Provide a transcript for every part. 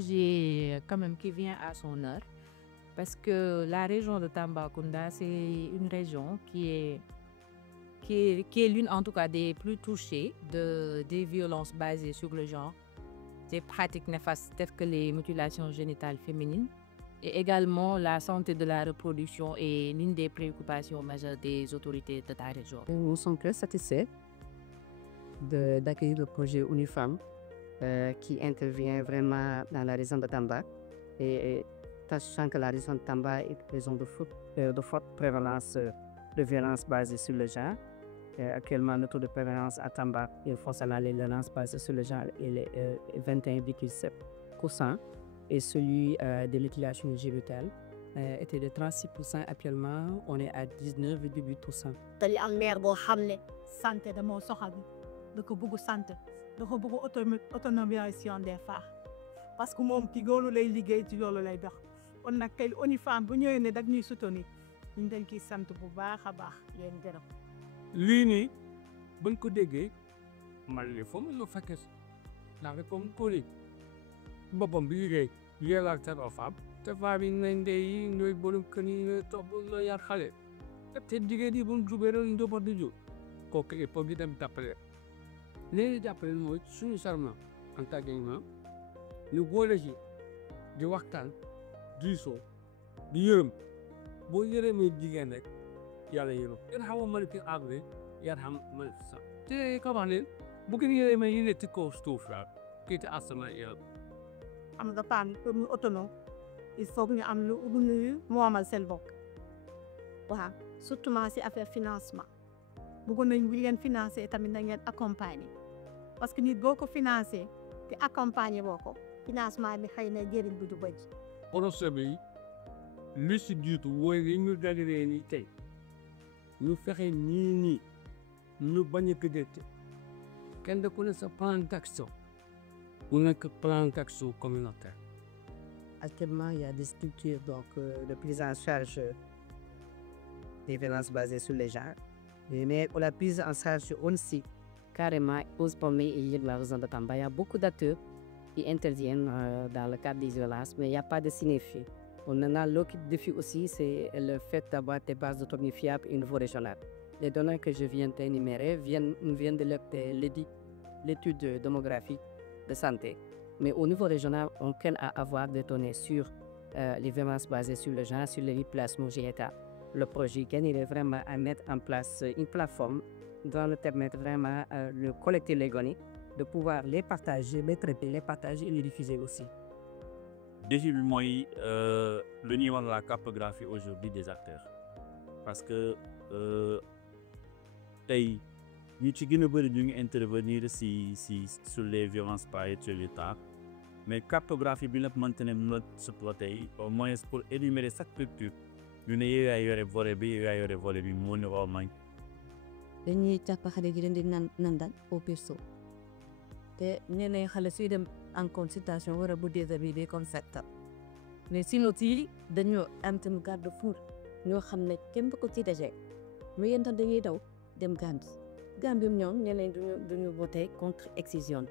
projet quand même qui vient à son heure parce que la région de Tambacounda, c'est une région qui est l'une en tout cas des plus touchées des violences basées sur le genre, des pratiques néfastes telles que les mutilations génitales féminines. Et également, la santé de la reproduction est l'une des préoccupations majeures des autorités de ta région. Nous sommes très satisfaits d'accueillir le projet UNIFEM qui intervient vraiment dans la région de Tamba. Et sachant que la région de Tamba est une région de forte prévalence de violences basées sur le genre. Actuellement, le taux de prévalence à Tamba concernant les violences basées sur le genre est 21,7%. Et celui de mutilation génitale était de 36%. Actuellement, on est à 19,8%. dañuy am maire boo xam ne santé da moo soxal da ko bëgg santé da ko bëgg autonomisation des femmes parce que moom ci loolu lay liggéey ci loolu lay dox kon nag kay UNIFEM bu ñëwee ne dag ñuy soutenir ñun dañ ciy sant bu baax a baax leen gërëm. lii nii bañ ko déggee man li foo mën a fekkee ndax comme kóoli boppam bi liggéey yéelaat seen femme te femme yi nañ de yi ñooy borom kër yi ñooy topp la yar xale te jigéen yi bu ñu jubee rek njaboot di jur kooku il faut ñu dem jàppale léegi jàppale mooy suñu sarma en tant que ñu boole ci di waxtaan diisoo di yërëm boo yërëmee jigéen rek yàlla yërëm yéen xamoo ma ne fi àgg yar xam ma ne sax te comment ne bu ngeen yërëmee yi ne ci kaw suuf la kii te asama yërëm am nga femme pour ñu autonome il faut que ñu am lu ñu moomal seen bopp waaw surtout si affaire financement bëggoon nañ bu leen financé tamit na ngeen accompagner parce que nit boo ko financé te accompagner boo ko financement bi xëy na jëriñ bu du bëri. projet bi li si jiitu mooy li ñu dajalee nii tey ñu fexe nii ñu bañ a gëjëte kenn ku ne sa plan d'action mu nekk plan d'action communautaire. Actuellement, il y a des structures de prise en charge des violences basées sur les genres. Mais pour la prise en charge aussi, carrément, aux pommiers et la région de Tamba, il y a beaucoup d'acteurs qui interviennent dans le cadre des violences, mais il n'y a pas de signifié. On a l'autre défi aussi, c'est le fait d'avoir des bases de données fiables au niveau régional. Les données que je viens d'énumérer viennent de l'étude démographique de santé. Mais au niveau régional, on peine à avoir des données sur les violences basées sur le genre, sur les déplacements génitaux. Le projet gagne vraiment à mettre en place une plateforme dans le permettre vraiment de collecter les données, de pouvoir les partager, les traiter, les partager et les diffuser aussi. Défi bi mooy le niveau de la cartographie aujourd'hui des acteurs parce que tey ñu ci gën a bëri ñu ngi intervenir sur les violences basées sur le genre mais cartographie bi la mënte ne mën a supporter au moins pour énumérer chaque structure ñu ne yow yaa yore volet bi yow yaa yore volet bi mu ne ko mañ. dañuy jàpp xale gi di nandal au perso te ñeneen xale suy dem en consultation war a bu déshabillé comme ça mais sinon si dañoo am tam garde-fou ñoo xam ne kenn du ko ci dégé mais yéen tam dañuy daw dem Gambie ñoom ñeneen duñu voté contre excision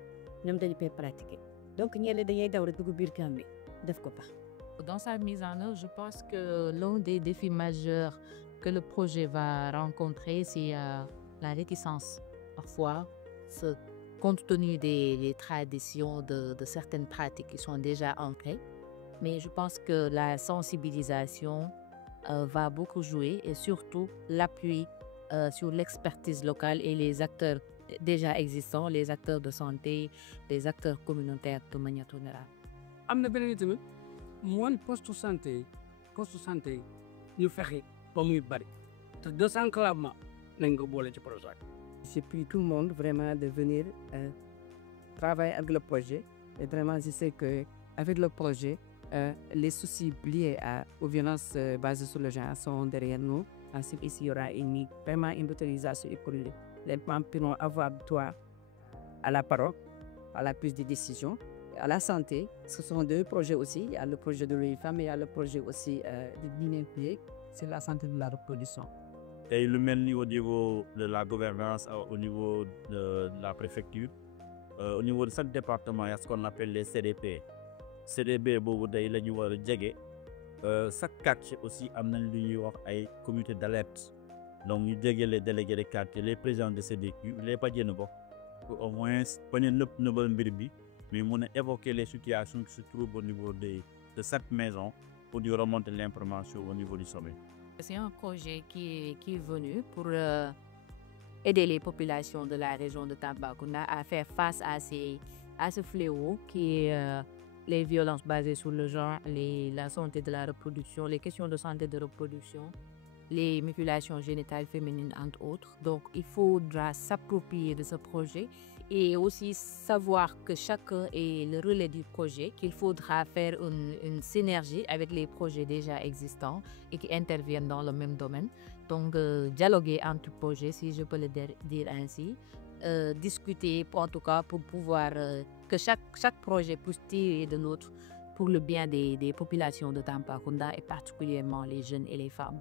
ñoom dañu koy pratiquer donc ñeneen dañuy daw rek dugg biir Gambie def ko pas. Dans sa mise en œuvre, je pense que l'un des défis majeurs que le projet va rencontrer, c'est la réticence. Parfois, compte tenu des traditions de certaines pratiques qui sont déjà ancrées. Mais je pense que la sensibilisation va beaucoup jouer et surtout l'appui sur l'expertise locale et les acteurs déjà existants, les acteurs de santé, les acteurs communautaires de manière générale. am na beneen tamit mooy poste santé ñu fexe ba muy bari te désenclavement nañ ko boole ci projet. Je prie tout le monde vraiment de venir travailler avec le projet et vraiment je sais qu'avec le projet, les soucis liés aux violences basées sur le genre sont derrière nous. Ensuite, ici, il y aura vraiment une autorisation pour les membres pourront avoir droit à la parole, à la prise de décision, à la santé. Ce sont deux projets aussi. Il y a le projet de l'UNIFEM, mais il y a le projet aussi de l'INEP, c'est la santé de la reproduction. Et le même au niveau de la gouvernance, au niveau de la préfecture, au niveau de chaque département, il y a ce qu'on appelle les CDP. CDB boobu day la ñu war a jege chaque quartier aussi am nañ lu ñuy wax ay comité d'alerte donc ñu jege les délégués de quartier les présidents de CDQ les bajenu gox pour au moins bañ a nëbal mbir bi mais mun a évoquer les situations qui se trouvent au niveau de cette maison pour ñu remonter l'information au niveau du sommet. C'est un projet qui est venu pour aider les populations de la région de Tambacounda à faire face à ce fléau qui est les violences basées sur le genre, la santé de la reproduction, les questions de santé de reproduction, les mutilations génitales féminines, entre autres. Donc, il faudra s'approprier de ce projet et aussi savoir que chacun est le relais du projet, qu'il faudra faire une synergie avec les projets déjà existants et qui interviennent dans le même domaine. Donc, dialoguer entre projets, si je peux le dire ainsi, discuter en tout cas pour pouvoir que chaque projet puisse tirer de l'autre pour le bien des populations de Tambacounda et particulièrement les jeunes et les femmes.